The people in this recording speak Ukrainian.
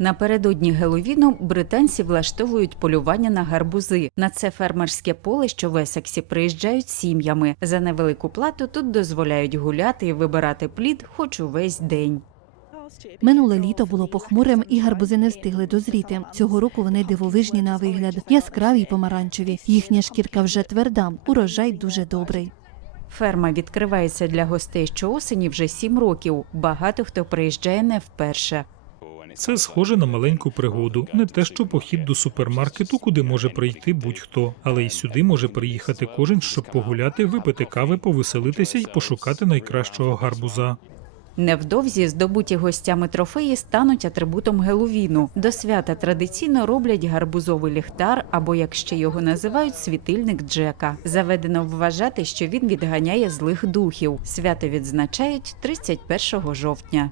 Напередодні Геловіну британці влаштовують полювання на гарбузи. На це фермерське поле, що в Есексі, приїжджають сім'ями. За невелику плату тут дозволяють гуляти і вибирати плід хоч увесь день. Минуле літо було похмурим, і гарбузи не встигли дозріти. Цього року вони дивовижні на вигляд, яскраві й помаранчеві. Їхня шкірка вже тверда, урожай дуже добрий. Ферма відкривається для гостей щоосені вже сім років. Багато хто приїжджає не вперше. Це схоже на маленьку пригоду, не те, що похід до супермаркету, куди може прийти будь-хто, але й сюди може приїхати кожен, щоб погуляти, випити кави, повеселитися і пошукати найкращого гарбуза. Невдовзі здобуті гостями трофеї стануть атрибутом Геловіну. До свята традиційно роблять гарбузовий ліхтар або, як ще його називають, світильник Джека. Заведено вважати, що він відганяє злих духів. Свято відзначають 31 жовтня.